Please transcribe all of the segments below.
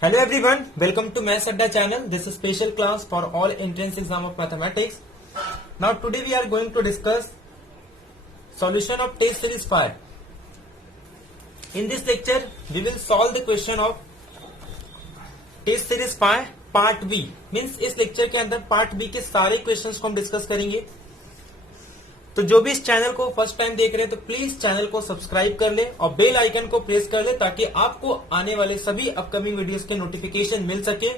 Hello everyone, welcome to Maths Adda channel. This is special class for all entrance exam of mathematics. Now today we are going to discuss solution of test series 5. In this lecture we will solve the question of test series 5 part B. Means इस lecture के अंदर part B के सारे questions को हम discuss करेंगे. तो जो भी इस चैनल को फर्स्ट टाइम देख रहे हैं तो प्लीज चैनल को सब्सक्राइब कर ले और बेल आइकन को प्रेस कर ले ताकि आपको आने वाले सभी अपकमिंग वीडियोस के नोटिफिकेशन मिल सके.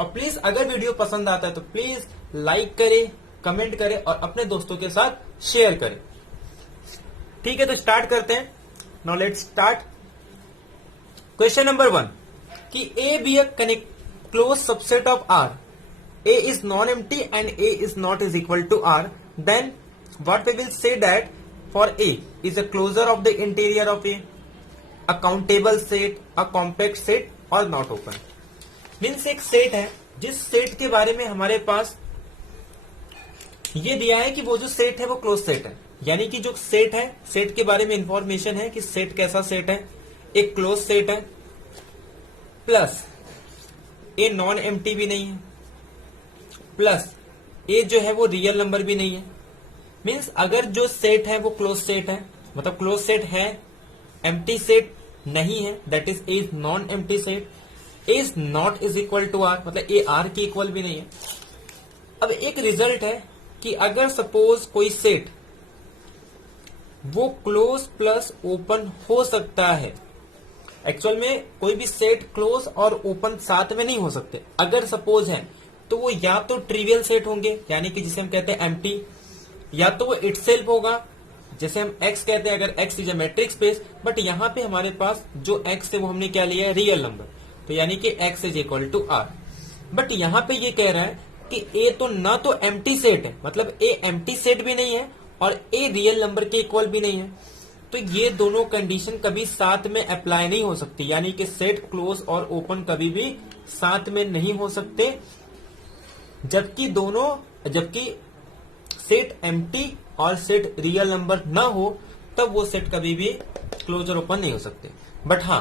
और प्लीज अगर वीडियो पसंद आता है तो प्लीज लाइक करे, कमेंट करे और अपने दोस्तों के साथ शेयर करे. ठीक है, तो स्टार्ट करते हैं. Now let's start. Question number 1 कि A B a close subset of R, A is non empty and A is not is equal to R, then what we will say that for A is a closure of the interior of a countable set, a compact set or not open. Means एक set है जिस set के बारे में हमारे पास ये दिया है कि वो जो सेट है वो क्लोज सेट है. यानी कि जो सेट है, सेट के बारे में इंफॉर्मेशन है कि सेट कैसा सेट है, एक क्लोज सेट है, प्लस ए नॉन एम्प्टी भी नहीं है, प्लस ए जो है वो रियल नंबर भी नहीं है. मीन्स अगर जो सेट है वो क्लोज सेट है, मतलब क्लोज सेट है, एम्प्टी सेट नहीं है, that is A is non empty set, A is not is equal to R, मतलब ए आर की इक्वल भी नहीं है. अब एक रिजल्ट है कि अगर सपोज कोई सेट वो क्लोज प्लस ओपन हो सकता है. एक्चुअल में कोई भी सेट क्लोज और ओपन साथ में नहीं हो सकते. अगर सपोज है तो वो या तो ट्रिवियल सेट होंगे, यानी कि जिसे हम कहते हैं एम्प्टी, या तो वो इटसेल्फ होगा जैसे हम x कहते हैं अगर x is a matric space. But यहां पे हमारे पास जो x है वो हमने क्या लिया है, रियल नंबर, तो यानी कि x is equal to r. But यहां पे ये कह रहा है कि a तो ना तो एम्प्टी सेट है, मतलब a एम्प्टी सेट भी नहीं है और a रियल नंबर के इक्वल भी नहीं है. तो ये दोनों कंडीशन कभी साथ में अप्लाई नहीं हो सकती, यानी कि सेट क्लोज और ओपन कभी भी साथ में नहीं हो सकते. जबकि सेट एम्प्टी और सेट रियल नंबर ना हो तब वो सेट कभी भी क्लोज और ओपन नहीं हो सकते. बट हाँ,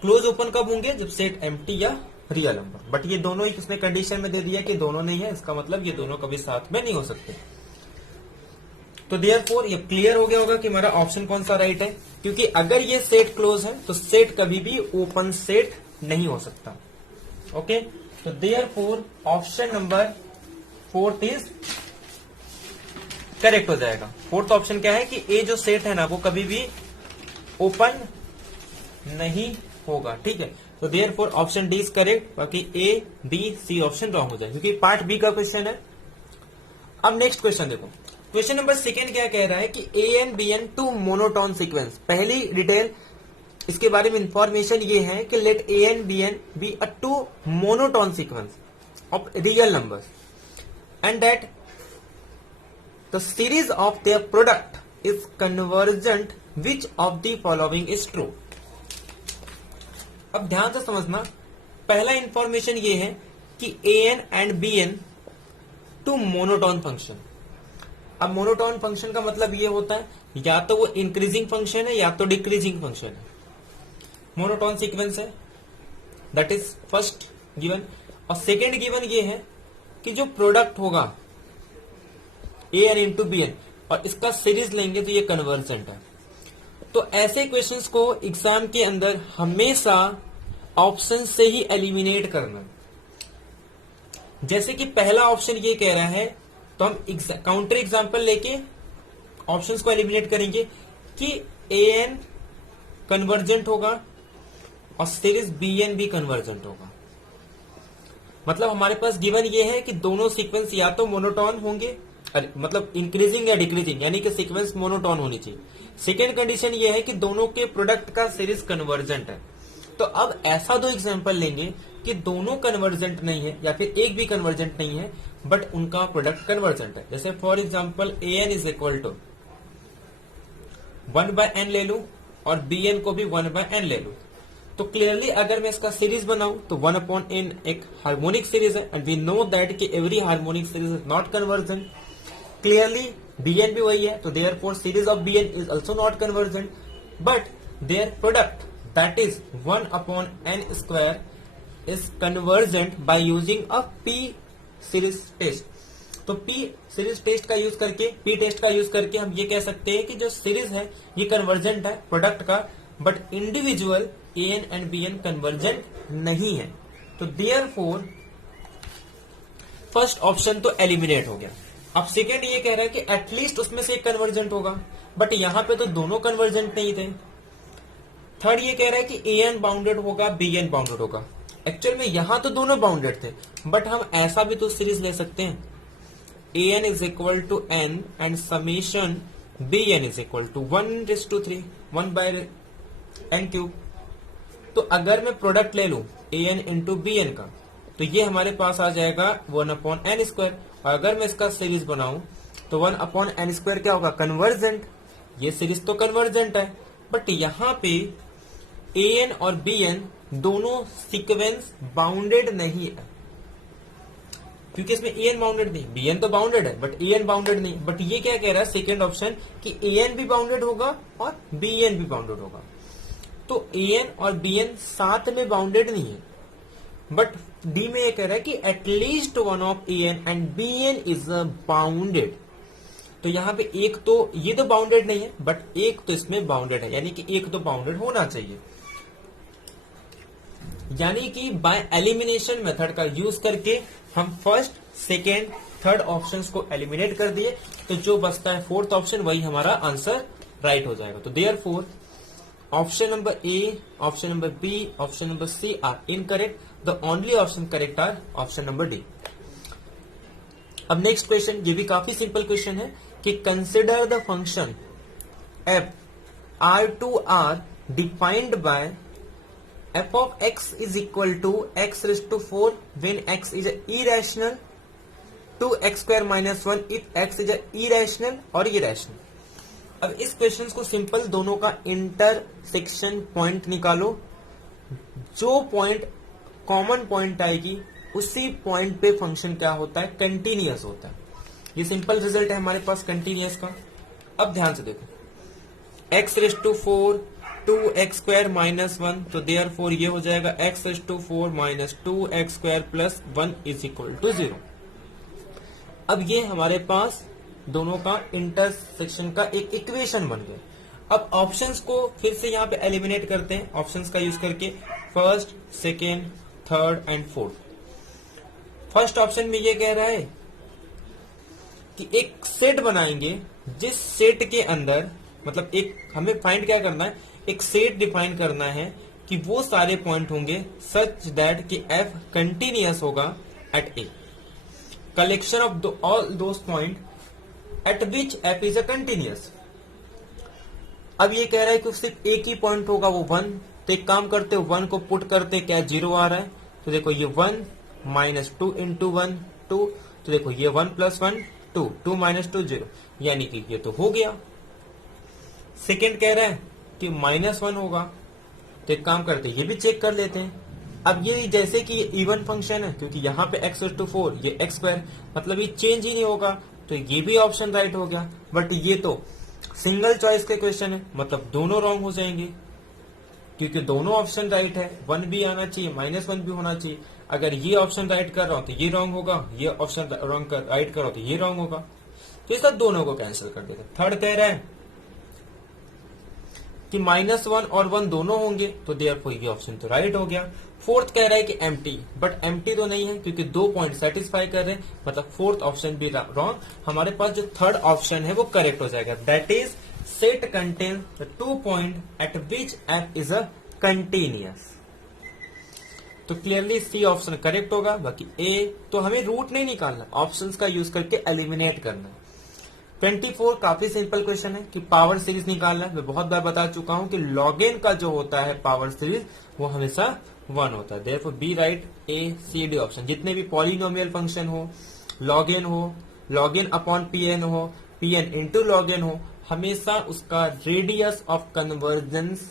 क्लोज ओपन कब होंगे, जब सेट एम्प्टी या रियल नंबर. बट ये दोनों ही किसने कंडीशन में दे दिया कि दोनों नहीं है, इसका मतलब ये दोनों कभी साथ में नहीं हो सकते. तो देयरफॉर ये क्लियर हो गया होगा कि हमारा ऑप्शन कौन सा राइट है, क्योंकि अगर ये सेट क्लोज है तो सेट कभी भी ओपन सेट नहीं हो सकता. ओके, तो therefore option number 4 is correct हो जाएगा. फोर्थ ऑप्शन क्या है कि ए जो सेट है ना वो कभी भी ओपन नहीं होगा. ठीक है, तो therefore option D is correct, बाकी A B C option wrong हो जाए क्योंकि पार्ट बी का क्वेश्चन है. अब नेक्स्ट क्वेश्चन देखो. क्वेश्चन नंबर 2 क्या कह रहा है कि A N B N two monotone sequence. पहली डिटेल इसके बारे में इंफॉर्मेशन ये है कि let A N B N be a two monotone sequence of real numbers and that the series of their product is convergent, which of the following is true. अब ध्यान से समझना, पहला इंफॉर्मेशन ये है कि an and bn to monotone function. अब monotone function का मतलब ये होता है या तो वो इंक्रीजिंग फंक्शन है या तो डिक्रीजिंग फंक्शन है. मोनोटोन सीक्वेंस है, दैट इज फर्स्ट गिवन. और सेकेंड गिवन ये है कि जो प्रोडक्ट होगा ए एन इंटू बी एन और इसका सीरीज लेंगे तो ये कन्वर्जेंट है. तो ऐसे क्वेश्चंस को एग्जाम के अंदर हमेशा ऑप्शन से ही एलिमिनेट करना. जैसे कि पहला ऑप्शन ये कह रहा है तो हम काउंटर एग्जांपल लेके ऑप्शंस को एलिमिनेट करेंगे कि ए एन कन्वर्जेंट होगा और सीरीज बी एन भी कन्वर्जेंट होगा. मतलब हमारे पास गिवन ये है कि दोनों सीक्वेंस या तो मोनोटोन होंगे, मतलब इंक्रीजिंग या डिक्रीजिंग, यानी कि सीक्वेंस मोनोटोन होनी चाहिए. सेकेंड कंडीशन ये है कि दोनों के प्रोडक्ट का सीरीज कन्वर्जेंट है. तो अब ऐसा दो एग्जांपल लेंगे कि दोनों कन्वर्जेंट नहीं है या फिर एक भी कन्वर्जेंट नहीं है बट उनका प्रोडक्ट कन्वर्जेंट है. जैसे for example a N is equal to 1/n ले लू और बी एन को भी 1/n ले लू. तो क्लियरली अगर मैं इसका सीरीज बनाऊं तो 1/n एक हार्मोनिक सीरीज है एंड वी नो दैट कि every harmonic series is not convergent. Clearly bn भी वही है, तो therefore series of bn is also not convergent, but their product that is 1/n square is convergent by using a p series test. तो p series test का use करके, p test का use करके हम ये कह सकते हैं कि जो सीरीज है ये कन्वर्जेंट है प्रोडक्ट का, but individual a n and b n convergent नहीं है। तो देयरफॉर फर्स्ट ऑप्शन तो एलिमिनेट हो गया। अब सेकेंड ये कह रहा है कि एटलीस्ट उसमें से एक कन्वर्जेंट होगा, बट यहां पे तो दोनों कन्वर्जेंट नहीं थे। थर्ड ये कह रहा है कि ए एन बाउंडेड होगा, बी एन बाउंडेड होगा। एक्चुअल में यहां तो दोनों बाउंडेड थे, बट हम ऐसा भी तो सीरीज ले सकते हैं, A N is equal to N and summation B N is equal to 1/3 1/n³। तो अगर मैं प्रोडक्ट ले लूं A N into B N का, तो ये हमारे पास आ जाएगा 1/n²। और अगर मैं इसका सीरीज बनाऊं तो 1/n² क्या होगा, कन्वर्जेंट। ये सीरीज तो कन्वर्जेंट है, बट यहां पे ए एन और बी एन दोनों सीक्वेंस बाउंडेड नहीं है, क्योंकि इसमें ए एन बाउंडेड नहीं, बी एन तो बाउंडेड है बट ए एन बाउंडेड नहीं। बट ये क्या कह रहा है सेकेंड ऑप्शन कि ए एन भी बाउंडेड होगा और बी एन भी बाउंडेड होगा। तो ए एन और बी एन साथ में बाउंडेड नहीं है, बट डी में ये कह रहा है कि at least one of A n and b N is bounded. तो यहां पे एक तो ये तो बाउंडेड नहीं है, बट एक तो इसमें बाउंडेड है, यानी कि एक तो बाउंडेड होना चाहिए। यानी कि बाय एलिमिनेशन मेथड का यूज करके हम फर्स्ट, सेकेंड, थर्ड ऑप्शंस को एलिमिनेट कर दिए, तो जो बचता है फोर्थ ऑप्शन, वही हमारा आंसर राइट हो जाएगा। तो therefore option number A, option number B, option number C are incorrect. The only option correct are option number D. अब नेक्स्ट क्वेश्चन, ये भी काफी सिंपल क्वेश्चन है कि consider the function f R to R defined by f of x is equal to x raised to 4 when x is irrational to x square minus 1 if x is irrational और irrational। अब इस question को simple, दोनों का intersection point निकालो, जो point common point आएगी उसी पॉइंट पे फंक्शन क्या होता है, कंटिन्यूअस होता है। ये सिंपल रिजल्ट है हमारे पास कंटिन्यूअस का। अब ध्यान से देखो, x raised to 4 2x² minus 1, तो देयरफॉर ये हो जाएगा x raised to 4 minus 2x² plus 1 is equal to 0। अब ये हमारे पास दोनों का इंटरसेक्शन का एक इक्वेशन बन गया। अब ऑप्शंस को फिर से यहाँ पे एलिमिनेट करते हैं ऑप्शंस का यूज करके, first, second, third and fourth. First option में ये कह रहा है कि एक सेट बनाएंगे, जिस सेट के अंदर, मतलब एक हमें फाइंड क्या करना है, एक सेट डिफाइन करना है कि वो सारे पॉइंट होंगे सच दैट कि f कंटिन्यूअस होगा at A, collection of all those point at which f is a continuous. अब ये कह रहा है कि सिर्फ एक ही पॉइंट होगा, वो 1। तो एक काम करते हो, 1 को पुट करते, क्या 0 आ रहा है, तो देखो ये 1 माइनस 2 इंटू 1 2, तो देखो ये 1 प्लस 1 2, 2 माइनस 2 0, यानी कि ये तो हो गया। सेकेंड कह रहा है कि -1 होगा, तो एक काम करते हैं ये भी चेक कर लेते हैं। अब ये जैसे कि इवन फंक्शन है, क्योंकि यहाँ पे x raised to 4 ये x², मतलब ये चेंज ही नहीं होगा, तो ये भी ऑप्शन राइट हो गया। बट ये तो सिंगल चॉइस के क्वेश्चन है, मतलब दोनों रॉन्ग हो जाएंगे, क्योंकि दोनों ऑप्शन राइट है, 1 भी आना चाहिए, -1 भी होना चाहिए। अगर ये ऑप्शन राइट कर रहा हूं तो ये रॉन्ग होगा, ये ऑप्शन राइट कर रहा हूं तो ये रॉन्ग होगा, तो इस दोनों को कैंसिल कर देते। थर्ड कह रहा है कि -1 और 1 दोनों होंगे, तो देयरफॉर ये ऑप्शन तो राइट हो गया। फोर्थ कह रहा है कि एम्प्टी, बट एम्प्टी तो नहीं है क्योंकि 2 पॉइंट सेटिस्फाई कर रहे हैं, मतलब फोर्थ ऑप्शन भी रॉन्ग। हमारे पास जो थर्ड ऑप्शन है वो करेक्ट हो जाएगा, that is set contain the 2 point at which f is a continuous. तो क्लियरली सी ऑप्शन करेक्ट होगा। बाकी ए तो हमें रूट नहीं निकालना, ऑप्शंस का यूज करके एलिमिनेट करना। 24 काफी सिंपल क्वेश्चन है कि पावर सीरीज निकालना है। मैं बहुत बार बता चुका हूं कि लॉग का जो होता है पावर सीरीज वो हमेशा 1 होता है। Therefore B right, A C D option. जितने भी पॉलिनोमियल फंक्शन हो, log n upon P N हो, P N into log n हो, हमेशा उसका रेडियस ऑफ कन्वर्जेंस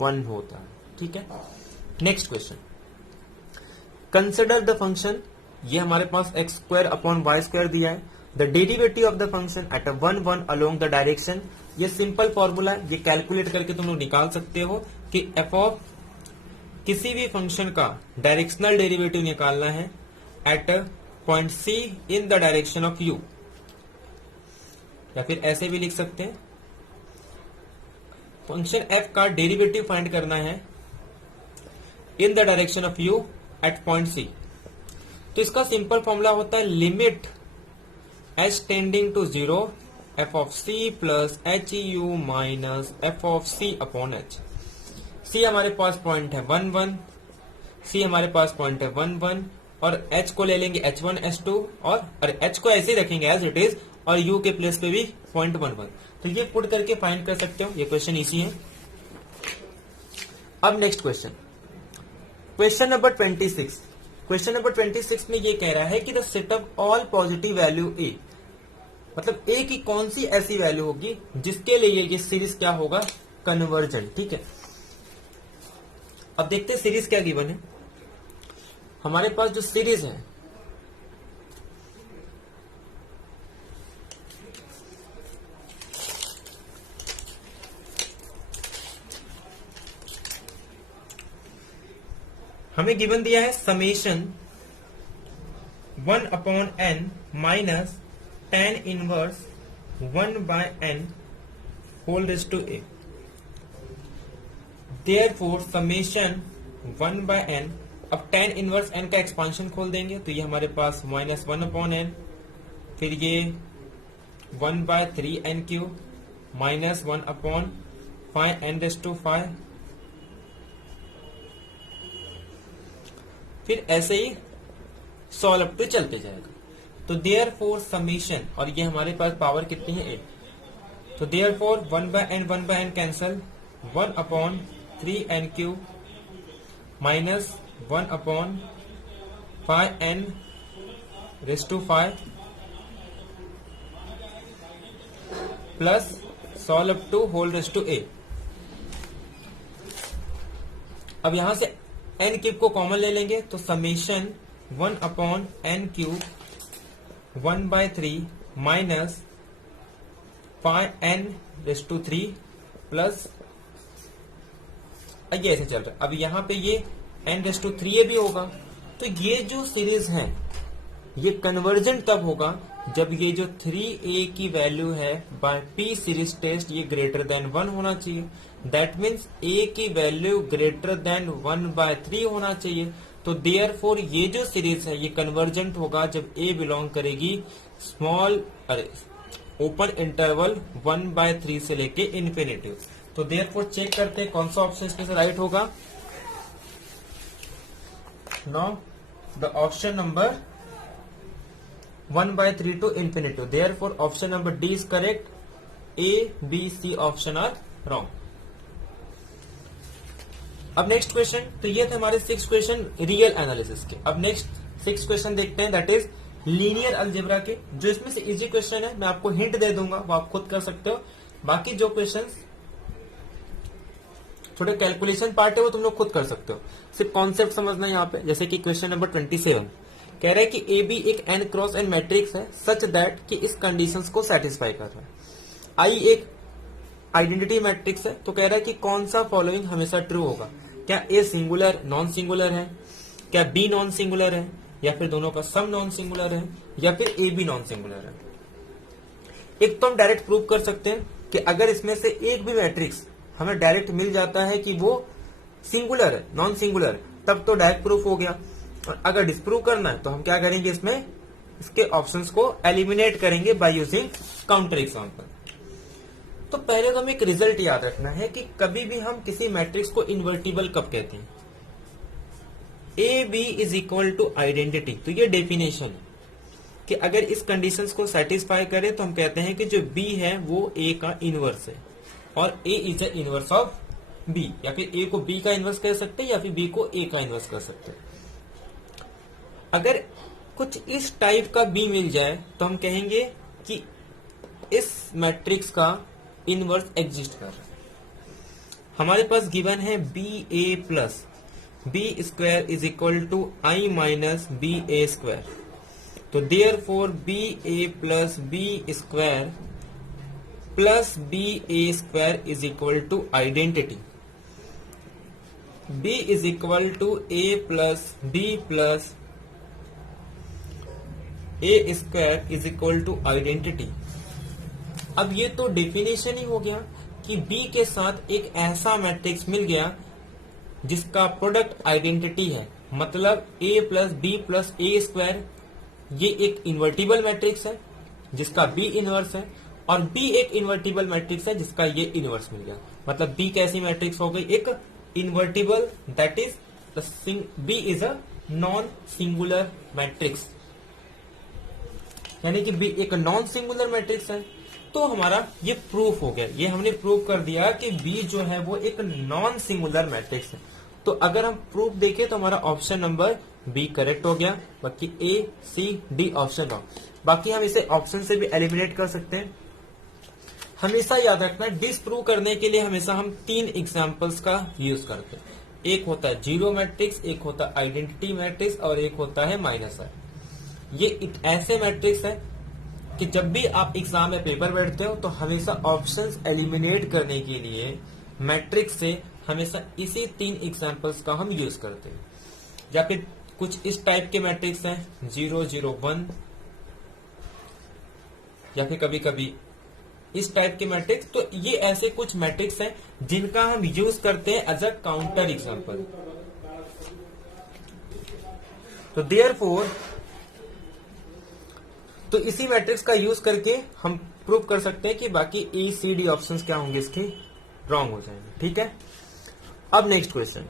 1 होता है। ठीक है, next question, consider the function. ये हमारे पास x² अपॉन y² दिया है। The derivative of the function at 1 1 along the direction. ये सिंपल फॉर्मूला है, ये कैलकुलेट करके तुम लोग निकाल सकते हो कि f ऑफ किसी भी फंक्शन का डायरेक्शनल डेरिवेटिव निकालना है at point C in the direction of U, या फिर ऐसे भी लिख सकते हैं फंक्शन एफ का डेरिवेटिव फाइंड करना है in the direction of U at point C. तो इसका सिंपल फॉर्मूला होता है limit H tending to zero F of C plus H U minus F of C upon H. C हमारे पास point है 1 1, सी हमारे पास पॉइंट है 1 1 और h को ले लेंगे h1 h2 और h को ऐसे ही रखेंगे एज इट इज और u के प्लेस पे भी पॉइंट 1 1। तो ये पुट करके फाइंड कर सकते हो, ये क्वेश्चन इजी है। अब next question, question number 26। Question number 26 में ये कह रहा है कि the set of all positive value A, मतलब ए की कौन सी ऐसी वैल्यू होगी जिसके लिए ये सीरीज क्या होगा, कन्वर्जेंट। ठीक है, अब देखते हैं सीरीज क्या गिवन है। हमारे पास जो सीरीज है हमें गिवन दिया है summation 1 upon n minus tan inverse 1 by n whole raise to a. Therefore summation 1 by n, अब tan इनवर्स n का एक्सपांशन खोल देंगे तो ये हमारे पास माइनस 1 अपॉन एन, फिर ये 1 by 3 N cube minus 1 upon 5 N raise to 5, फिर ऐसे ही सॉल्व अप टू चलते जाएगा। तो देयरफॉर समेशन, और ये हमारे पास पावर कितनी है 8, तो therefore 1 by N cancel, 1 upon 3 N cube minus 1 upon 5 N raise to 5 plus solve up to whole raise to A. अब यहां से एन क्यूब को कॉमन ले लेंगे तो summation 1 upon n cube 1 by 3 minus 5 N raise to 3 plus, ये ऐसे चल रहा है। अब यहाँ पे ये एन रेज टू 3 भी होगा। तो ये जो सीरीज है ये कन्वर्जेंट तब होगा जब ये जो 3a की वैल्यू है बाय पी सीरीज टेस्ट ये ग्रेटर देन 1 होना चाहिए। दैट मीन्स a की वैल्यू ग्रेटर देन 1 बाय 3 होना चाहिए। तो देयरफॉर ये जो सीरीज है ये कन्वर्जेंट होगा जब a बिलोंग करेगी ओपन इंटरवल 1 बाय 3 से लेके इन्फिनिटी। तो देयरफॉर चेक करते हैं कौन सा ऑप्शन इसमें से राइट होगा। Now the option number 1 by 3 to infinity. Therefore, option number D is correct. A, B, C option are wrong. अब नेक्स्ट क्वेश्चन, तो ये थे हमारे 6 क्वेश्चन रियल एनालिसिस के। अब नेक्स्ट 6 क्वेश्चन देखते हैं, दैट इज लीनियर अलजेब्रा के। जो इसमें से इजी क्वेश्चन है मैं आपको हिंट दे दूंगा, वो आप खुद कर सकते हो। बाकी जो क्वेश्चन थोड़े कैलकुलेशन पार्ट है वो तुम लोग खुद कर सकते हो, सिर्फ कॉन्सेप्ट समझना है यहाँ पे। जैसे कि क्वेश्चन नंबर 27 कह रहा है कि ए बी एक n क्रॉस n मैट्रिक्स है सच दैट कि इस कंडीशंस को सेटिस्फाई कर रहा है। आई एक आइडेंटिटी मैट्रिक्स है, तो कह रहा है कि कौन सा फॉलोइंग हमेशा ट्रू होगा। क्या ए सिंगुलर नॉन सिंगुलर है, क्या बी नॉन सिंगुलर है, या फिर दोनों का सम नॉन सिंगुलर है, या फिर ए बी नॉन सिंगुलर है। एक तो हम डायरेक्ट प्रूव कर सकते हैं कि अगर इसमें से एक भी मैट्रिक्स हमें डायरेक्ट मिल जाता है कि वो सिंगुलर है नॉन सिंगुलर, तब तो डायरेक्ट प्रूफ हो गया। और अगर डिस्प्रूव करना है तो हम क्या करेंगे, इसमें इसके ऑप्शंस को एलिमिनेट करेंगे बाय यूजिंग काउंटर एग्जांपल। तो पहले तो हमें एक रिजल्ट याद रखना है कि कभी भी हम किसी मैट्रिक्स को इन्वर्टिबल कब कहते हैं। A B is equal to identity, तो ये डेफिनेशन है कि अगर इस कंडीशंस को सेटिस्फाई करे तो हम कहते हैं कि जो बी है वो ए का इनवर्स है और A is the inverse of B, या फिर ए को बी का इनवर्स कह सकते हैं या फिर बी को ए का इनवर्स कर सकते हैं। अगर कुछ इस टाइप का बी मिल जाए तो हम कहेंगे कि इस मैट्रिक्स का इनवर्स एग्जिस्ट कर रहा है। हमारे पास गिवन है B A plus B square is equal to I minus B A square. तो therefore B A plus B square plus B A square is equal to identity. B is equal to A plus B plus A square is equal to identity. अब ये तो definition ही हो गया कि B के साथ एक ऐसा मैट्रिक्स मिल गया जिसका प्रोडक्ट आइडेंटिटी है, मतलब A plus B plus A square ये एक इन्वर्टिबल मैट्रिक्स है जिसका B इनवर्स है, और B एक इन्वर्टिबल मैट्रिक्स है जिसका ये इनवर्स मिल गया। मतलब B कैसी मैट्रिक्स हो गई? एक invertible, that is B is a non singular matrix, यानी कि B एक नॉन सिंगुलर मैट्रिक्स है। तो हमारा ये प्रूफ हो गया, ये हमने प्रूव कर दिया कि B जो है वो एक नॉन सिंगुलर मैट्रिक्स है। तो अगर हम प्रूफ देखें तो हमारा ऑप्शन नंबर बी करेक्ट हो गया, बाकी ए सी डी ऑप्शन रॉन्ग। बाकी हम इसे ऑप्शन से भी एलिमिनेट कर सकते हैं। हमेशा याद रखना, डिसप्रूव करने के लिए हमेशा हम 3 एग्जांपल्स का यूज करते हैं। एक होता है जीरो मैट्रिक्स, एक होता है आइडेंटिटी मैट्रिक्स, और एक होता है माइनस आई। ये ऐसे मैट्रिक्स है कि जब भी आप एग्जाम में पेपर बैठते हो तो हमेशा ऑप्शंस एलिमिनेट करने के लिए मैट्रिक्स से हमेशा इसी 3 एग्जांपल्स का हम यूज करते हैं। या फिर कुछ इस टाइप के मैट्रिक्स हैं 0 0 1, या फिर कभी कभी इस टाइप के मैट्रिक्स। तो ये ऐसे कुछ मैट्रिक्स हैं जिनका हम यूज करते हैं एज अ काउंटर एग्जांपल। तो देयरफॉर तो इसी मैट्रिक्स का यूज करके हम प्रूव कर सकते हैं कि बाकी ए सी डी ऑप्शंस क्या होंगे इसके रॉन्ग हो जाएंगे। ठीक है, अब नेक्स्ट क्वेश्चन।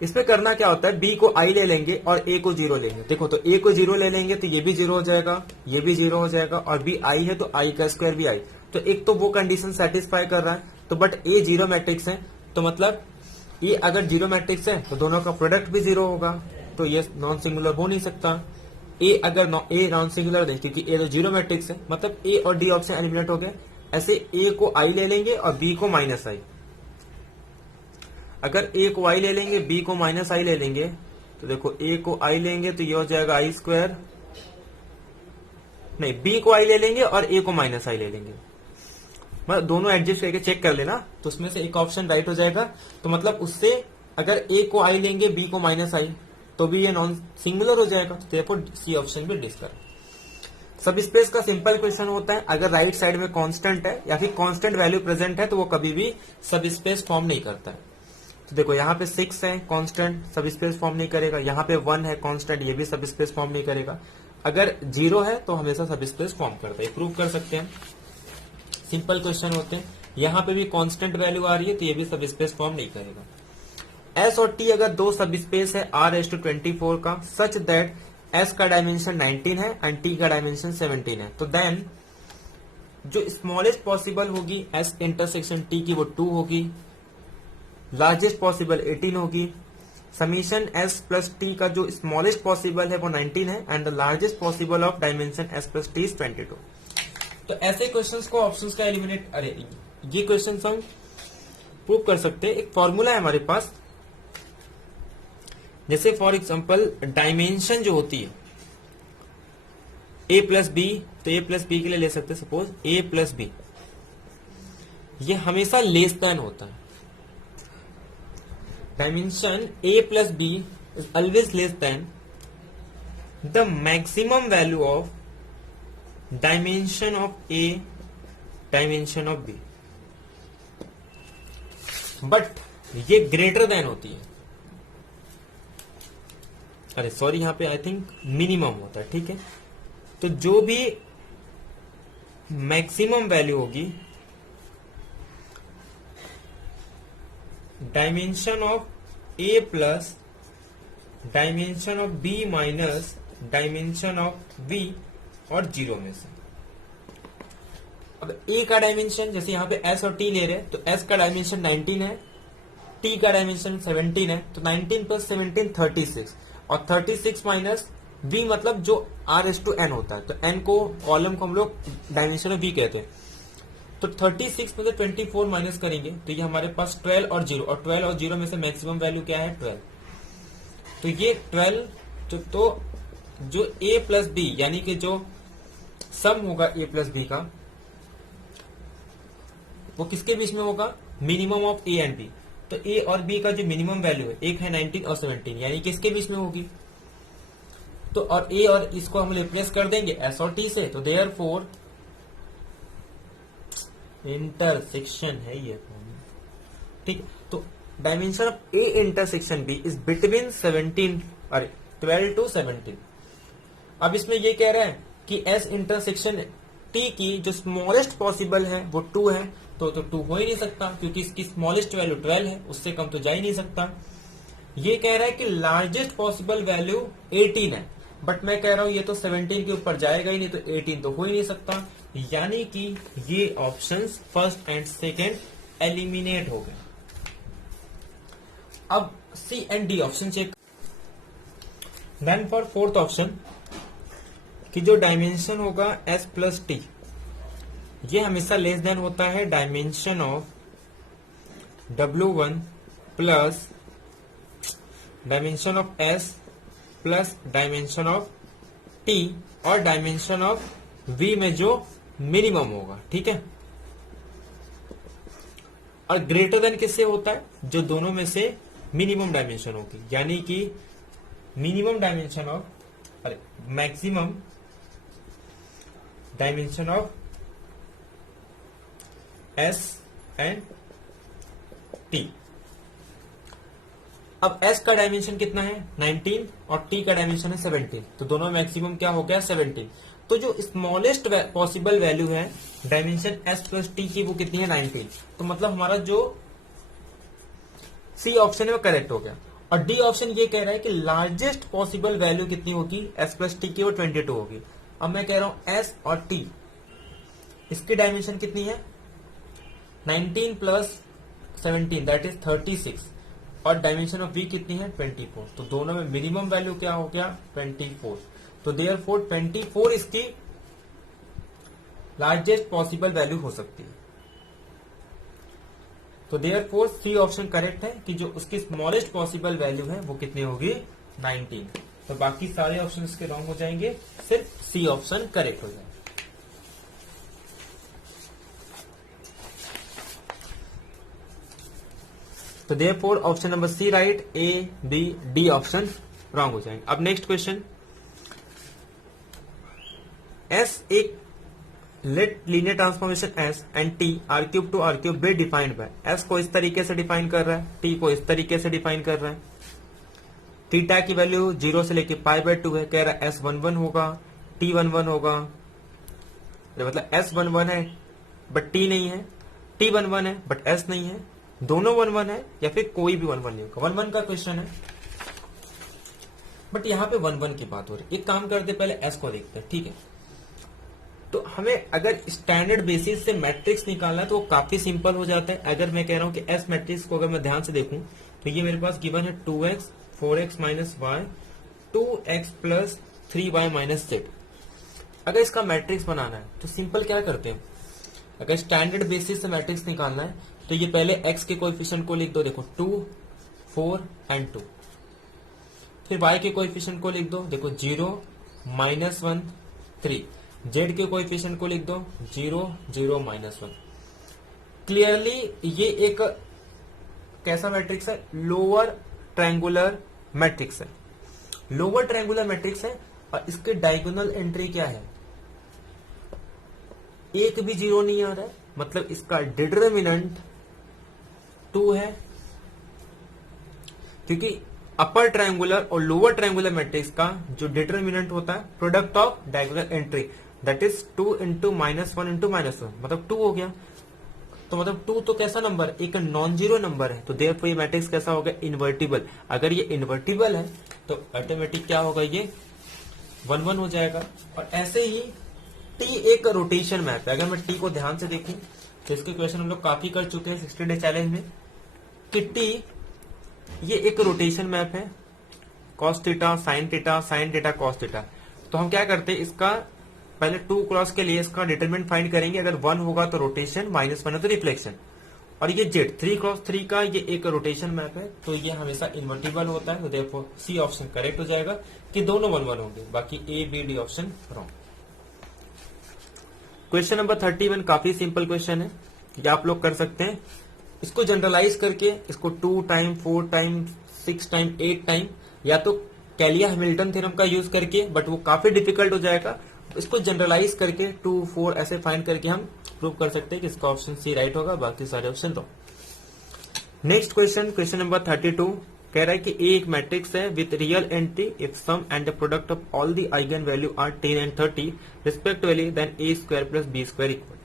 इसमें करना क्या होता है, बी को आई ले लेंगे और ए को 0 लेंगे। देखो, तो ए को 0 ले लेंगे तो ये भी 0 हो जाएगा, ये भी 0 हो जाएगा, और बी आई है तो आई का स्क्वायर भी आई। तो एक तो वो कंडीशन सेटिस्फाई कर रहा है, तो बट ए 0 मैट्रिक्स है, तो मतलब ये अगर 0 मैट्रिक्स है तो दोनों का प्रोडक्ट भी 0 होगा, तो ये नॉन सिंगुलर हो नहीं सकता। ए अगर ए नॉन सिंगुलर है क्योंकि ए तो 0 मैट्रिक्स है, मतलब ए और डी ऑप्शन एलिमिनेट हो गए। ऐसे ए को आई ले लेंगे और बी को माइनस आई। अगर ए को आई ले लेंगे, बी को माइनस आई ले लेंगे, तो देखो ए को आई लेंगे तो ये हो जाएगा आई स्क्वायर, नहीं बी को आई ले लेंगे और ए को माइनस आई ले लेंगे, मतलब दोनों एडजस्ट करके चेक कर लेना, तो उसमें से एक ऑप्शन राइट हो जाएगा। तो मतलब उससे अगर ए को आई लेंगे, बी को माइनस आई, तो भी ये नॉन सिंगुलर हो जाएगा। तो देखो सी ऑप्शन भी डिस्कस। सब स्पेस का सिंपल क्वेश्चन होता है, अगर राइट साइड में कांस्टेंट है या फिर कांस्टेंट वैल्यू प्रेजेंट है तो वो कभी भी सब स्पेस फॉर्म नहीं करता है। तो देखो यहाँ पे 6 है कांस्टेंट, सब स्पेस फॉर्म नहीं करेगा। यहाँ पे 1 है कांस्टेंट, ये भी सब स्पेस फॉर्म नहीं करेगा। अगर 0 है तो हमेशा सब स्पेस फॉर्म करता है, प्रूव कर सकते हैं। सिंपल क्वेश्चन होते हैं। यहाँ पे भी कांस्टेंट वैल्यू आ रही है तो ये भी सब स्पेस फॉर्म नहीं करेगा। एस और टी अगर दो सब स्पेस है R/24 का, सच दैट एस का डायमेंशन 19 है एंड टी का डायमेंशन 17 है, तो देन जो स्मॉलेस्ट पॉसिबल होगी एस इंटरसेक्शन टी की वो 2 होगी, लार्जेस्ट पॉसिबल 18 होगी। समीशन एस प्लस टी का जो स्मॉलेस्ट पॉसिबल है वो 19 है and the largest possible of dimension S plus T is 22। तो ऐसे क्वेश्चंस को ऑप्शंस का एलिमिनेट, अरे ये क्वेश्चंस हम प्रूव कर सकते हैं। एक फॉर्मूला है हमारे पास, जैसे फॉर एग्जांपल डायमेंशन जो होती है ए प्लस बी, तो ए प्लस बी के लिए ले सकते हैं सपोज ए प्लस बी, ये हमेशा लेस देन होता है। Dimension A plus B is always less than the maximum value of dimension of A dimension of B, but ये ग्रेटर देन होती है, अरे सॉरी यहाँ पे आई थिंक मिनिमम होता है। ठीक है, तो जो भी मैक्सिमम वैल्यू होगी dimension of A plus dimension of B minus dimension of B और 0 में से। अब ए का डायमेंशन, जैसे यहाँ पे एस और टी ले रहे हैं, तो एस का डायमेंशन 19 है, टी का डायमेंशन 17 है, तो 19 प्लस 17 36, और 36 माइनस बी मतलब जो R/n होता है, तो n को कॉलम को हम लोग डायमेंशन ऑफ बी कहते हैं। तो 36 में से 24 माइनस करेंगे तो ये हमारे पास 12 और 0, और 12 और 0 में से मैक्सिमम वैल्यू क्या है 12, तो ये 12 तो जो a प्लस बी यानी कि जो सम होगा a प्लस बी का, वो किसके बीच में होगा, minimum of a and b। तो ए और बी का जो मिनिमम वैल्यू है, एक है 19 और 17, यानी किसके बीच में होगी? तो और ए और इसको हम रिप्लेस कर देंगे एस और टी से, तो देयरफॉर इंटरसेक्शन है ये, ठीक। तो dimension of A intersection B is between 12 to 17। अब इसमें ये कह रहा है कि एस इंटरसेक्शन टी की जो स्मॉलेस्ट पॉसिबल है वो 2 है, तो 2 हो ही नहीं सकता क्योंकि इसकी स्मॉलेस्ट वैल्यू 12 है, उससे कम तो जा ही नहीं सकता। ये कह रहा है कि लार्जेस्ट पॉसिबल वैल्यू 18 है, बट मैं कह रहा हूं ये तो 17 के ऊपर जाएगा ही नहीं, तो 18 तो हो ही नहीं सकता, यानी कि ये options first and second eliminate हो गए। अब C and D option check. Then for fourth option कि जो डायमेंशन होगा एस प्लस टी, ये हमेशा लेस देन होता है dimension of W1 plus dimension of S plus dimension of T और डायमेंशन ऑफ V में जो मिनिमम होगा, ठीक है। और ग्रेटर देन किससे होता है? जो दोनों में से मिनिमम डायमेंशन होगी, यानी कि minimum dimension of maximum dimension of S and T। अब S का डायमेंशन कितना है? 19 और T का डायमेंशन है 17, तो दोनों मैक्सिमम क्या हो गया? 17। तो जो स्मॉलेस्ट पॉसिबल वैल्यू है डायमेंशन S प्लस T की वो कितनी है? 19। तो मतलब हमारा जो C ऑप्शन है वो करेक्ट हो गया। और डी ऑप्शन ये कह रहा है कि लार्जेस्ट पॉसिबल वैल्यू कितनी होगी S प्लस T की? वो 22 होगी। अब मैं कह रहा हूं S और T, इसकी डायमेंशन कितनी है? 19 प्लस 17 दैट इज 36, और डायमेंशन ऑफ V कितनी है? 24। तो दोनों में मिनिमम वैल्यू क्या हो गया? 24। तो देयरफॉर 24 इसकी लार्जेस्ट पॉसिबल वैल्यू हो सकती है। तो देयरफॉर सी ऑप्शन करेक्ट है कि जो उसकी स्मॉलेस्ट पॉसिबल वैल्यू है वो कितनी होगी? 19। तो बाकी सारे ऑप्शन इसके रॉन्ग हो जाएंगे, सिर्फ सी ऑप्शन करेक्ट हो जाएगा। तो therefore option number C right, A B D option wrong हो जाएंगे। अब नेक्स्ट क्वेश्चन, एस एक let linear transformation S and T R cube to R cube be defined by. S को इस तरीके से डिफाइन कर रहा है, टी को इस तरीके से डिफाइन कर रहा है। थीटा की वैल्यू 0 से लेके π/2 है, कह रहा है S11 होगा, T11 होगा, मतलब S11 है बट T नहीं है, T11 है बट S नहीं है, दोनों 11 है या फिर कोई भी 11 नहीं होगा। 11 का क्वेश्चन है, बट यहाँ पे 11 की बात हो रही है। एक काम करते पहले S को देखते हैं, ठीक है। तो हमें अगर स्टैंडर्ड बेसिस से मैट्रिक्स निकालना है तो वो काफी सिंपल हो जाता है। अगर मैं कह रहा हूं कि एस मैट्रिक्स को अगर मैं ध्यान से देखूं तो ये मेरे पास गिवन है 2x 4x minus y 2x plus 3y minus z। अगर इसका मैट्रिक्स बनाना है तो सिंपल क्या करते हैं, अगर स्टैंडर्ड बेसिस से मैट्रिक्स निकालना है तो ये पहले x के कोएफिशिएंट को लिख दो, देखो 2 4 एंड 2। फिर y के कोएफिशिएंट को लिख दो, देखो 0 -1 3। z के कोएफिशिएंट को लिख दो 0 0 -1। क्लियरली ये एक कैसा मैट्रिक्स है? लोअर ट्रायंगुलर मैट्रिक्स है, लोअर ट्रायंगुलर मैट्रिक्स है। और इसके डायगोनल एंट्री क्या है? एक भी 0 नहीं आ रहा है, मतलब इसका डिटरमिनेंट 2 है, क्योंकि अपर ट्रायंगुलर और लोअर ट्रायंगुलर मैट्रिक्स का जो डिटरमिनेंट होता है product of diagonal entry, that is 2 into -1 into -1, मतलब 2 हो गया। तो मतलब 2 तो कैसा नंबर? एक नॉन जीरो नंबर है, तो देयरफॉर ये मैट्रिक्स कैसा होगा? इन्वर्टिबल। अगर ये इन्वर्टिबल है तो ऑटोमेटिक क्या होगा? ये 1 1 हो जाएगा। और ऐसे ही टी एक रोटेशन मैप है। अगर मैं टी को ध्यान से देखूं तो इसके क्वेश्चन हम लोग काफी कर चुके हैं 60 डे चैलेंज में, कि टी ये एक रोटेशन मैप है, cos theta sine theta sine theta cos theta. तो हम क्या करते हैं, इसका पहले 2 क्रॉस के लिए इसका डिटरमिनेंट फाइंड करेंगे। अगर 1 होगा तो रोटेशन, -1 है तो रिफ्लेक्शन। और ये जेड 3 क्रॉस 3 का ये एक रोटेशन मैप है, तो ये हमेशा इन्वर्टिबल होता है। तो देयरफॉर सी ऑप्शन करेक्ट हो जाएगा कि दोनों 1 1 होंगे, बाकी A B D option wrong. Question number 31 काफी सिंपल क्वेश्चन है, ये आप लोग कर सकते हैं। इसको जनरलाइज करके इसको 2 टाइम 4 टाइम 6 टाइम 8 टाइम या तो कैलिया हैमिल्टन थ्योरम का यूज करके, बट वो काफी डिफिकल्ट हो जाएगा, इसको जनरलाइज करके 2 4 ऐसे फाइंड करके हम प्रूव कर सकते हैं कि इसका ऑप्शन सी राइट होगा, बाकी सारे option wrong. Next question, question number 32 कह रहा है कि ए एक मैट्रिक्स है with real entry if sum and the product of all the eigen value are 10 and 30 respectively then A square plus B square equal.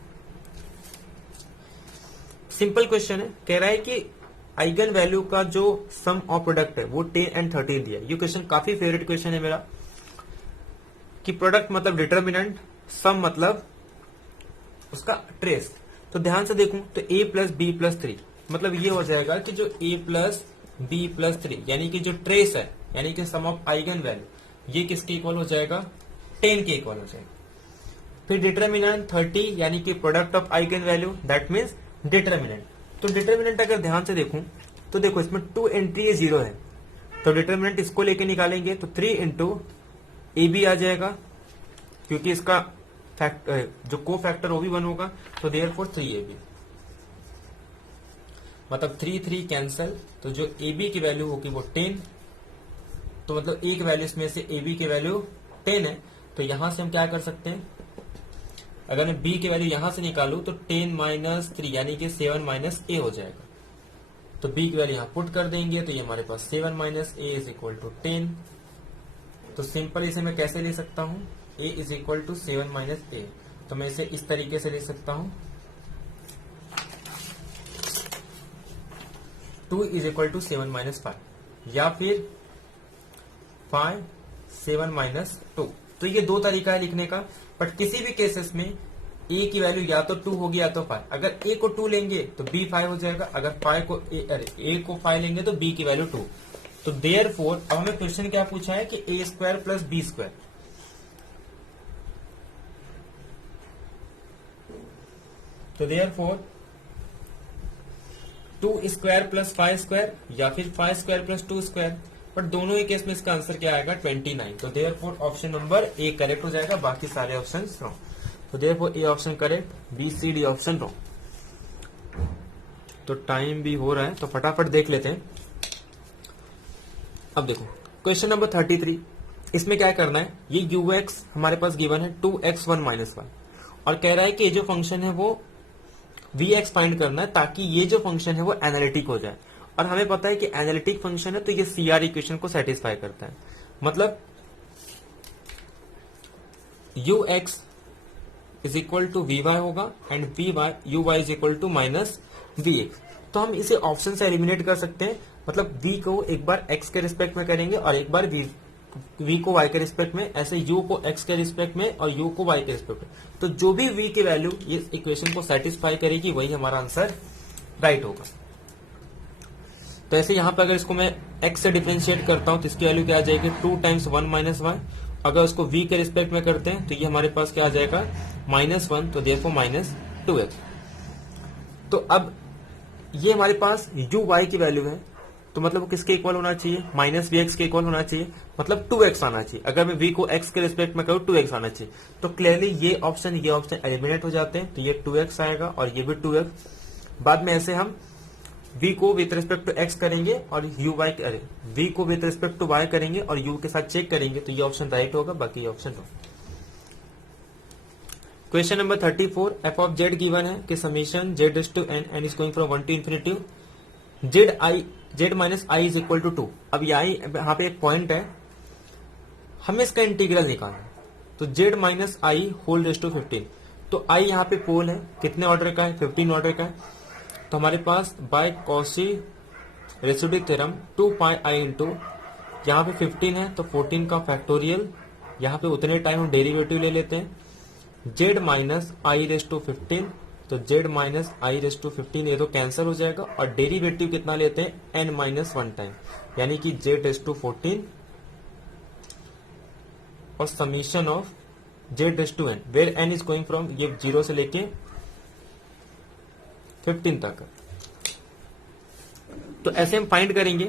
Simple question है, कह रहा है कि आइगन वैल्यू का जो सम और प्रोडक्ट है वो 10 एंड 30 दिया। ये क्वेश्चन काफी फेवरेट क्वेश्चन है मेरा, कि प्रोडक्ट मतलब डिटर्मिनेंट, सम मतलब उसका ट्रेस। तो ध्यान से देखूं तो a प्लस बी प्लस 3, मतलब ये हो जाएगा कि जो a प्लस बी प्लस 3 यानी कि जो ट्रेस है, यानी कि सम ऑफ आइगन वैल्यू, ये किसके इक्वल हो जाएगा, 10 के इक्वल हो जाएगा। फिर डिटर्मिनेंट 30 यानी कि product of eigen value, that means determinant. तो डिटर्मिनेंट अगर ध्यान से देखूं तो देखो इसमें 2 एंट्री है 0 है, तो डिटर्मिनेंट इसको लेके निकालेंगे तो 3 इंटू ए बी आ जाएगा, क्योंकि इसका जो को फैक्टर वो भी 1 होगा, तो देयरफॉर 3ab, मतलब 3 3 कैंसल, तो जो ab की वैल्यू होगी वो 10, तो मतलब एक वैल्यू इसमें से ab की वैल्यू 10 है, तो यहां से हम क्या कर सकते हैं, अगर मैं b की वैल्यू यहां से निकालू तो 10 माइनस 3 यानी कि 7 माइनस a हो जाएगा, तो b की वैल्यू यहां पुट कर देंगे तो ये हमारे पास 7 minus a is equal to 10। तो सिंपल इसे मैं कैसे ले सकता हूं, a is equal to 7 minus a, तो मैं इसे इस तरीके से ले सकता हूं, 2 इज इक्वल टू 7 माइनस 5, या फिर 5 7 माइनस 2। तो ये दो तरीका है लिखने का, बट किसी भी केसेस में a की वैल्यू या तो 2 होगी या तो 5। अगर a को 2 लेंगे तो b 5 हो जाएगा, अगर a को 5 लेंगे तो b की वैल्यू 2। तो देयरफॉर अब हमें क्वेश्चन क्या पूछा है कि a square plus B square, तो देयरफॉर 2 स्क्वायर प्लस 5 स्क्वायर या फिर 5 स्क्वायर प्लस 2 स्क्वायर, बट दोनों ही केस में इसका आंसर क्या आएगा 29। तो therefore option number A correct हो जाएगा, बाकी सारे ऑप्शन रॉन्ग। तो therefore A option correct, B C D option wrong. तो टाइम भी हो रहा है तो फटाफट देख लेते हैं। अब देखो क्वेश्चन नंबर 33, इसमें क्या करना है, ये ux हमारे पास गिवन है 2x1 माइनस 1, और कह रहा है कि ये जो फंक्शन है वो vx फाइंड करना है ताकि ये जो फंक्शन है वो एनालिटिक हो जाए, और हमें पता है कि एनालिटिक फंक्शन है तो ये CR इक्वेशन को सेटिस्फाई करता है, मतलब ux is equal to vy होगा and uy is equal to minus vx। तो हम इसे ऑप्शन से एलिमिनेट कर सकते हैं, मतलब v को एक बार x के रिस्पेक्ट में करेंगे और एक बार v को y के रिस्पेक्ट में, ऐसे u को x के रिस्पेक्ट में और u को y के रिस्पेक्ट में। तो जो भी v की वैल्यू ये इक्वेशन को सेटिस्फाई करेगी वही हमारा आंसर राइट होगा। तो ऐसे यहां पर अगर इसको मैं x से डिफरेंशिएट करता हूं तो इसकी वैल्यू क्या आ जाएगी 2 टाइम्स 1 माइनस वाई। अगर उसको v के रिस्पेक्ट में करते हैं तो ये हमारे पास क्या आ जाएगा -1, तो देयरफॉर -2x। तो अब ये हमारे पास uy की वैल्यू है, तो मतलब वो किसके इक्वल होना चाहिए, -vx के इक्वल होना चाहिए, मतलब 2x आना चाहिए। अगर मैं v को x के रिस्पेक्ट में करूँ 2x आना चाहिए, तो क्लियरली ये ऑप्शन एलिमिनेट हो जाते हैं, तो ये 2x आएगा और ये भी 2x। बाद में ऐसे हम v को विथ रिस्पेक्ट टू x करेंगे और v को विथ रिस्पेक्ट टू y करेंगे और u के साथ चेक करेंगे, तो ये ऑप्शन राइट होगा, बाकी option wrong. Question number 34, f of z given है कि summation z is to n is going from 1 to infinity z minus i is equal to 2। अब यहाँ पे एक पॉइंट है, हमें इसका इंटीग्रल निकालना है, तो z minus i whole raise to 15। तो i यहाँ पे पोल है, कितने ऑर्डर का है, 15 ऑर्डर का है। तो हमारे पास बाय कॉची रेसिड्यू थ्योरम 2 पाई आई इंटू यहाँ पे 15 है तो 14 का फैक्टोरियल, यहाँ पे उतने टाइम हम डेरिवेटिव ले लेते हैं, z minus i raise to 15, तो z minus i raise to 15 ये तो कैंसिल हो जाएगा, और डेरिवेटिव कितना लेते हैं n माइनस 1 टाइम, यानी कि z रेज टू 14 और summation of z raise to n, where n is going from ये 0 से लेके 15 तक। तो ऐसे हम फाइंड करेंगे,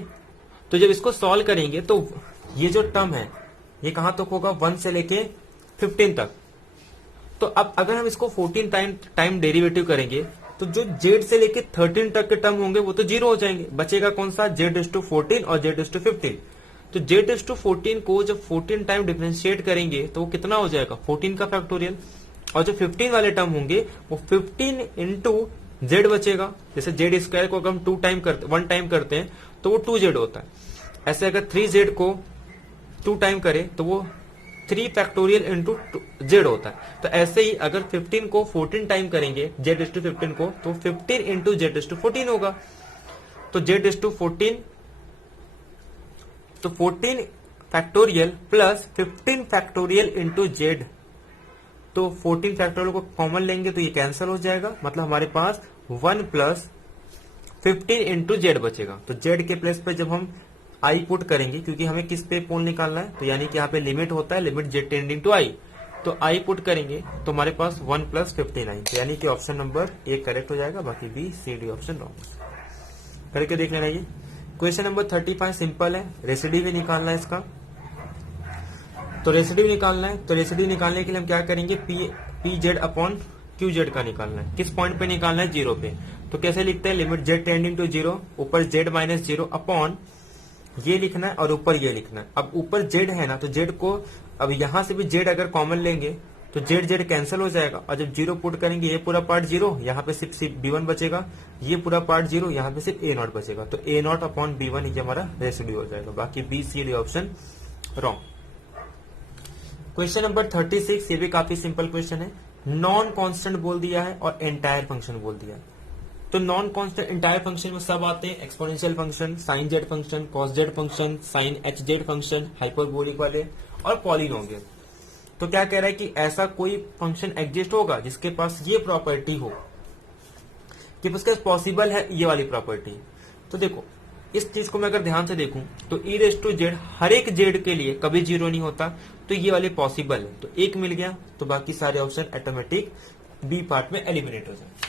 तो जब इसको सॉल्व करेंगे तो ये जो टर्म है ये कहां तक होगा, 1 से लेके 15 तक। तो अब अगर हम इसको 14 टाइम डेरिवेटिव करेंगे तो जो z से लेके 13 तक के टर्म होंगे वो तो 0 हो जाएंगे, बचेगा कौन सा z⁴ और z⁴ तो z⁴ को जब 14 टाइम डिफरेंशिएट करेंगे तो वो कितना हो जाएगा 14 का फैक्टोरियल, और जो 15 वाले टर्म होंगे वो 15 इंटू जेड बचेगा। जैसे z² को अगर हम 1 टाइम करते हैं तो वो 2z होता है, ऐसे अगर 3z को 2 टाइम करें तो वो 3 फैक्टोरियल इंटू जेड होता है। तो ऐसे ही अगर 15 को 14 टाइम करेंगे z⁴ को तो 15 इंटू z⁴ होगा। तो z⁴ तो 14 factorial plus 15 factorial into Z, तो 14 फैक्टोरियल को कॉमन लेंगे तो ये कैंसिल हो जाएगा, मतलब हमारे पास 1 प्लस 15 इंटू जेड बचेगा। तो जेड के प्लेस पे जब हम आई पुट करेंगे, क्योंकि हमें किस पे पोल निकालना है, तो यानी कि यहाँ पे लिमिट होता है लिमिट जेड टेंडिंग टू आई, तो आई पुट करेंगे तो हमारे पास 1 प्लस 59, तो यानी कि ऑप्शन नंबर ए करेक्ट हो जाएगा, बाकी B C D option wrong. करके देख लेना। ये क्वेश्चन नंबर 35 सिंपल है, रेसिड्यू भी निकालना है इसका। तो रेसिड्यू निकालना है, तो रेसिड्यू निकालने के लिए हम क्या करेंगे, P Z upon Q Z का निकालना है। किस पॉइंट पे निकालना है, 0 पे। तो कैसे लिखते हैं, लिमिट जेड टेंडिंग टू 0, ऊपर जेड माइनस 0 अपॉन ये लिखना है और ऊपर ये लिखना है। अब ऊपर जेड है ना, तो जेड को अब यहां से भी जेड अगर कॉमन लेंगे तो जेड जेड कैंसिल हो जाएगा, और जब 0 पुट करेंगे ये पूरा पार्ट 0, यहाँ पे सिर्फ b1 बचेगा, ये पूरा पार्ट 0, यहाँ पे सिर्फ a0 बचेगा। तो a0 अपॉन b1 ये हमारा रेसिड्यू हो जाएगा, बाकी B C D option wrong. Question number 36 ये भी काफी सिंपल क्वेश्चन है। नॉन कांस्टेंट बोल दिया है और एंटायर फंक्शन बोल दिया है। तो नॉन कांस्टेंट एंटायर फंक्शन में सब आते हैं, exponential function, sine z function, cos z function, sine h z function, hyperbolic वाले और पॉलिनोमियल। तो क्या कह रहा है कि ऐसा कोई फंक्शन एग्जिस्ट होगा जिसके पास ये प्रॉपर्टी हो, कि उसके पास पॉसिबल है ये वाली प्रॉपर्टी। तो देखो इस चीज को मैं अगर ध्यान से देखूं तो e⁻z हर एक जेड के लिए कभी 0 नहीं होता, तो ये वाले पॉसिबल है, तो एक मिल गया, तो बाकी सारे ऑप्शन ऑटोमेटिक बी पार्ट में एलिमिनेट हो जाए।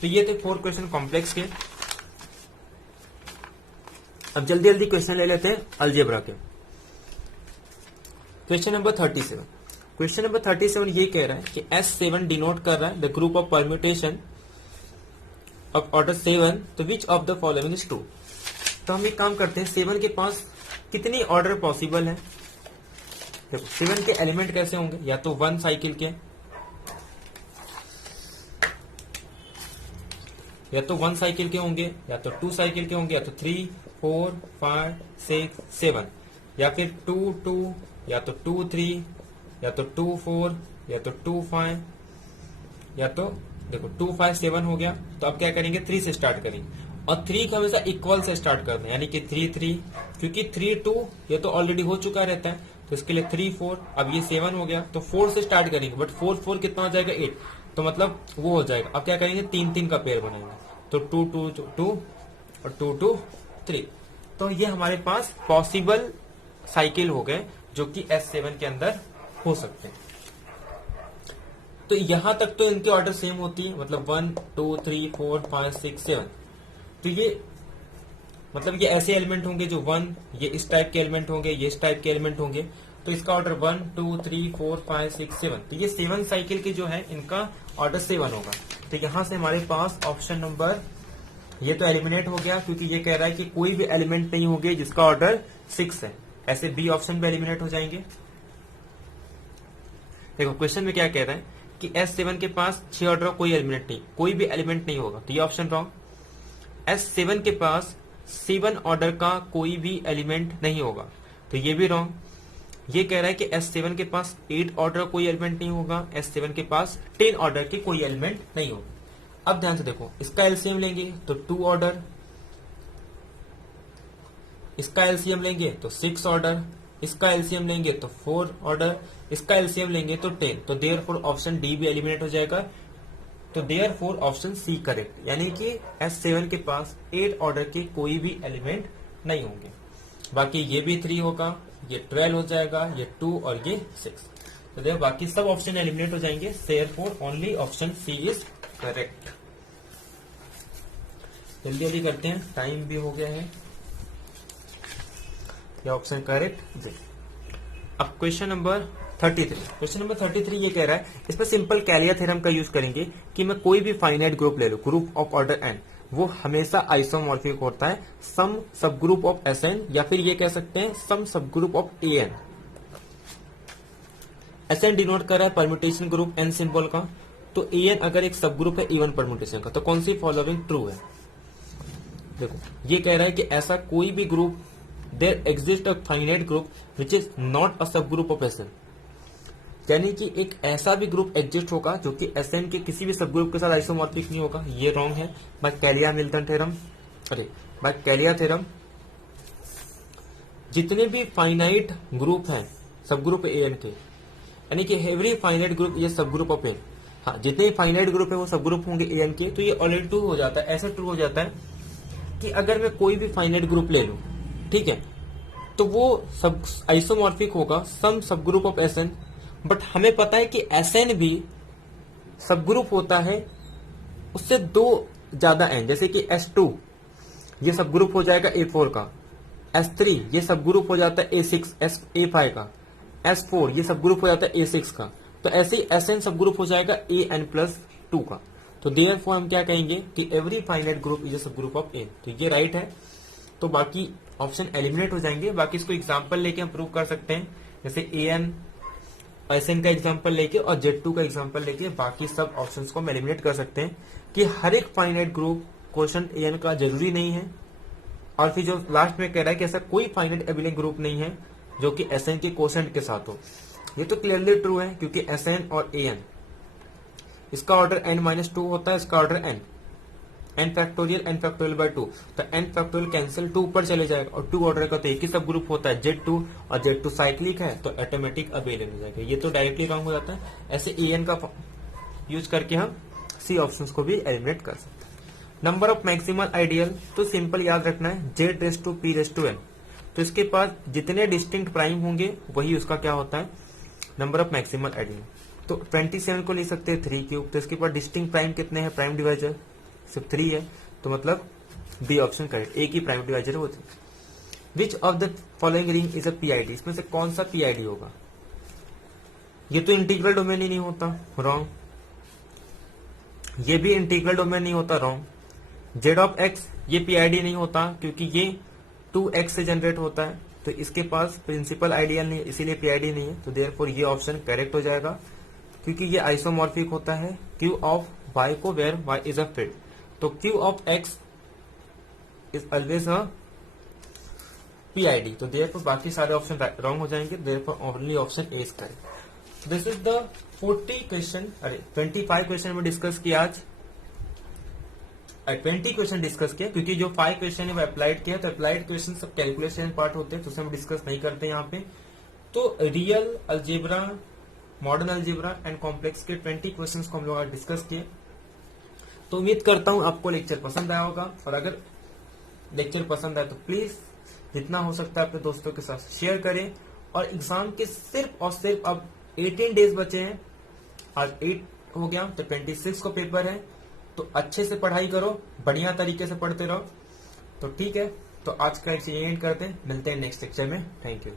तो ये थे 4 क्वेश्चन कॉम्प्लेक्स के। अब जल्दी जल्दी क्वेश्चन ले लेते हैं अलजेब्रा के। Question number 37। क्वेश्चन नंबर 37 ये कह रहा है कि S7 डिनोट कर रहा है the group of permutation of order 7, तो which of the following is true. तो हम एक काम करते हैं, 7 के पास कितनी ऑर्डर पॉसिबल है। देखो 7 के एलिमेंट कैसे होंगे, या तो 1 साइकिल के, या तो 1 साइकिल के होंगे, या तो 2 साइकिल के होंगे, या तो 3, 4, 5, 6, 7, या फिर 2, 2, या तो 2, 3, या तो 2, 4, या तो 2, 5, या तो देखो 2, 5, 7 हो गया। तो अब क्या करेंगे, 3 से स्टार्ट करेंगे, और 3 को हमेशा इक्वल से स्टार्ट करना है, यानी कि 3, 3, क्योंकि 3, 2 ये तो ऑलरेडी हो चुका रहता है, तो इसके लिए 3, 4, अब ये 7 हो गया, तो 4 से स्टार्ट करेंगे, बट 4, 4 कितना हो जाएगा 8, तो मतलब वो हो जाएगा। अब क्या करेंगे, 3, 3 का पेयर बनाएंगे, तो 2, 2, 2 और 2, 2, 3। तो ये हमारे पास पॉसिबल साइकिल हो गए जो कि S7 के अंदर हो सकते हैं। तो यहां तक तो इनके ऑर्डर सेम होती है, मतलब 1, 2, 3, 4, 5, 6, 7। तो ये मतलब ये ऐसे एलिमेंट होंगे जो 1, ये इस टाइप के एलिमेंट होंगे, ये इस टाइप के एलिमेंट होंगे, तो इसका ऑर्डर 1, 2, 3, 4, 5, 6, 7। तो ये 7 साइकिल के जो है इनका ऑर्डर 7 होगा। तो यहां से हमारे पास ऑप्शन नंबर ये तो एलिमिनेट हो गया, क्योंकि ये कह रहा है कि कोई भी एलिमेंट नहीं होंगे जिसका ऑर्डर 6 है। ऐसे बी ऑप्शन भी एलिमिनेट हो जाएंगे। देखो क्वेश्चन में क्या कह रहा है कि S7 के पास 6 ऑर्डर का कोई एलिमेंट नहीं, कोई भी एलिमेंट नहीं होगा, तो ये ऑप्शन रॉन्ग। S7 के पास 7 ऑर्डर का कोई भी एलिमेंट नहीं होगा, तो ये भी रॉन्ग। ये कह रहा है कि S7 के पास 8 ऑर्डर का कोई एलिमेंट नहीं होगा, S7 के पास 10 ऑर्डर के कोई एलिमेंट नहीं होगा। अब ध्यान से देखो, इसका एलसीएम लेंगे तो 2 ऑर्डर, इसका एलसीएम लेंगे तो 6 ऑर्डर, इसका एलसीएम लेंगे तो 4 ऑर्डर, इसका एलसीएम लेंगे तो 10। तो देयरफॉर ऑप्शन डी भी एलिमिनेट हो जाएगा, तो देयरफॉर ऑप्शन सी करेक्ट, यानी कि S7 के पास 8 ऑर्डर के कोई भी एलिमेंट नहीं होंगे। बाकी ये भी 3 होगा, ये 12 हो जाएगा, ये 2 और ये 6। तो देखो बाकी सब ऑप्शन एलिमिनेट हो जाएंगे, therefore only option C is correct. जल्दी जल्दी करते हैं, टाइम भी हो गया है। ये ऑप्शन करेक्ट जी। अब क्वेश्चन नंबर क्वेश्चन नंबर 33 ये कह रहा है, इसमें सिंपल कैलिया थ्योरम का यूज करेंगे कि मैं कोई भी फाइनाइट ग्रुप ले लूं, ग्रुप ऑफ ऑर्डर एन, वो हमेशा आइसोमॉर्फिक होता है सम subgroup of S N, या फिर ये कह सकते हैं some subgroup of A n. S n denote कर रहा है परम्यूटेशन ग्रुप एन सिंबल का, तो ए एन अगर एक सब ग्रुप है इवन परम्यूटेशन का, तो कौन सी फॉलोइंग ट्रू है? देखो ये कह रहा है कि ऐसा कोई भी group, there exist a finite group which is not a subgroup of S N, यानी कि एक ऐसा भी ग्रुप एग्जिस्ट होगा जो कि एस एन के किसी भी सब ग्रुप के साथ आइसोमॉर्फिक नहीं होगा। ये रॉन्ग है by Cayley Hamilton theorem. By Cayley theorem जितने भी फाइनाइट ग्रुप हैं सब ग्रुप ए एन के, यानी कि एवरी फाइनाइट ग्रुप ये सब ग्रुप ऑफ एन, हाँ जितने फाइनाइट ग्रुप है वो सब ग्रुप होंगे ए एन के, तो ये ऑलरेडी ट्रू हो जाता है। ऐसा ट्रू हो जाता है कि अगर मैं कोई भी फाइनाइट ग्रुप ले लूं, ठीक है, तो वो सब आइसोमॉर्फिक होगा some subgroup of S n, but हमें पता है कि एस एन भी सब ग्रुप होता है उससे दो ज्यादा एन, जैसे कि S2 ये सब ग्रुप हो जाएगा A4 का, S3 ये सब ग्रुप हो जाता है A6 A5 का, S4 ये सब ग्रुप हो जाता है A6 का, तो ऐसे ही Sn सब ग्रुप हो जाएगा AN+2 का। तो देयरफॉर हम क्या कहेंगे कि every finite group is a subgroup of N, तो ये राइट है। तो बाकी ऑप्शन एलिमिनेट हो जाएंगे, बाकी इसको एग्जाम्पल लेके हम प्रूव कर सकते हैं, जैसे AN एसएन का एग्जांपल लेके और Z2 का एग्जांपल लेके बाकी सब ऑप्शंस को हम एलिमिनेट कर सकते हैं कि हर एक फाइनाइट ग्रुप क्वोशंट एन का जरूरी नहीं है। और फिर जो लास्ट में कह रहा है कि ऐसा कोई फाइनाइट एबिलिंग ग्रुप नहीं है जो कि एसएन के क्वोशंट के साथ हो, ये तो क्लियरली ट्रू है क्योंकि एसएन और एन इसका ऑर्डर n-2 होता है, इसका ऑर्डर n फैक्टोरियल बाय 2, तो n फैक्टोरियल कैंसिल 2 ऊपर चले जाएगा और 2 ऑर्डर का तो एक ही सब ग्रुप होता है Z2, और Z2 साइक्लिक है तो ऑटोमेटिक अब एन हो जाएगा। ये तो डायरेक्टली रॉन्ग हो जाता है। ऐसे एन का यूज करके हम सी ऑप्शंस को भी एलिमिनेट कर सकते हैं। नंबर ऑफ मैक्सिमल आइडियल, तो सिंपल याद रखना है Z⁻P⁻n, तो इसके पास जितने डिस्टिंक्ट प्राइम होंगे वही उसका क्या होता है नंबर ऑफ मैक्सिमल आइडियल। तो 27 को ले सकते हैं 3 तो इसके पास डिस्टिंक्ट प्राइम कितने हैं, प्राइम डिवाइजर सिर्फ 3 है, तो मतलब बी ऑप्शन करेक्ट, एक ही प्राइम डिवाइजर है वो 3। Which of the following ring is a PID, इसमें से कौन सा पीआईडी होगा? ये तो इंटीग्रल डोमेन ही नहीं होता, रॉन्ग। ये भी इंटीग्रल डोमेन नहीं होता, रॉन्ग। जेड ऑफ एक्स ये पीआईडी नहीं होता क्योंकि ये 2x से जनरेट होता है, तो इसके पास प्रिंसिपल आइडियल नहीं है इसीलिए पीआईडी नहीं है, तो देयरफॉर ये ऑप्शन करेक्ट हो जाएगा क्योंकि ये आइसोमॉर्फिक होता है क्यू ऑफ y को where y is a field, तो Q of x is always a PID, तो देयरफॉर बाकी सारे ऑप्शन रॉन्ग हो जाएंगे, therefore only option A is correct. This is the 25 क्वेश्चन में डिस्कस किया आज, 20 क्वेश्चन डिस्कस किया क्योंकि जो 5 क्वेश्चन है वो अप्लाइड किया, तो अप्लाइड क्वेश्चन सब कैलकुलेशन पार्ट होते हैं तो उसे हम डिस्कस नहीं करते यहाँ पे। तो real algebra, modern algebra and complex के 20 क्वेश्चंस को हम लोग आज डिस्कस किए। तो उम्मीद करता हूं आपको लेक्चर पसंद आया होगा, और अगर लेक्चर पसंद आए तो प्लीज जितना हो सकता है अपने दोस्तों के साथ शेयर करें। और एग्जाम के सिर्फ और सिर्फ अब 18 डेज बचे हैं, आज 8 हो गया तो 26 को पेपर है, तो अच्छे से पढ़ाई करो, बढ़िया तरीके से पढ़ते रहो। तो ठीक है, तो आज का एंड करते हैं, मिलते हैं नेक्स्ट लेक्चर में। Thank you.